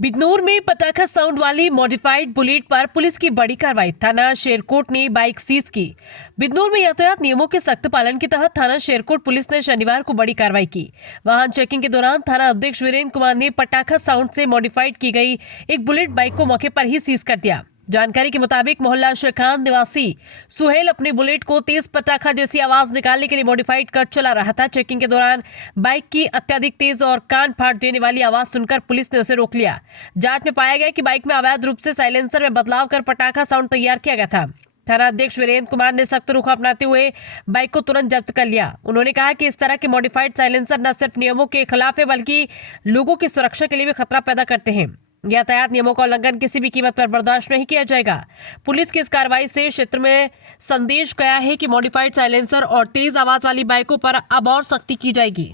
बिजनौर में पटाखा साउंड वाली मॉडिफाइड बुलेट पर पुलिस की बड़ी कार्रवाई। थाना शेरकोट ने बाइक सीज की। बिजनौर में यातायात नियमों के सख्त पालन के तहत थाना शेरकोट पुलिस ने शनिवार को बड़ी कार्रवाई की। वाहन चेकिंग के दौरान थाना अध्यक्ष वीरेंद्र कुमार ने पटाखा साउंड से मॉडिफाइड की गई एक बुलेट बाइक को मौके पर ही सीज कर दिया। जानकारी के मुताबिक मोहल्ला शेखान निवासी सुहेल अपनी बुलेट को तेज पटाखा जैसी आवाज निकालने के लिए मॉडिफाइड कर चला रहा था। चेकिंग के दौरान बाइक की अत्यधिक तेज और कान फाड़ देने वाली आवाज सुनकर पुलिस ने उसे रोक लिया। जांच में पाया गया कि बाइक में अवैध रूप से साइलेंसर में बदलाव कर पटाखा साउंड तैयार किया गया था। थाना अध्यक्ष वीरेंद्र कुमार ने सख्त रुख अपनाते हुए बाइक को तुरंत जब्त कर लिया। उन्होंने कहा कि इस तरह के मॉडिफाइड साइलेंसर न सिर्फ नियमों के खिलाफ है बल्कि लोगों की सुरक्षा के लिए भी खतरा पैदा करते हैं। यातायात नियमों का उल्लंघन किसी भी कीमत पर बर्दाश्त नहीं किया जाएगा। पुलिस की इस कार्रवाई से क्षेत्र में संदेश गया है कि मॉडिफाइड साइलेंसर और तेज आवाज वाली बाइकों पर अब और सख्ती की जाएगी।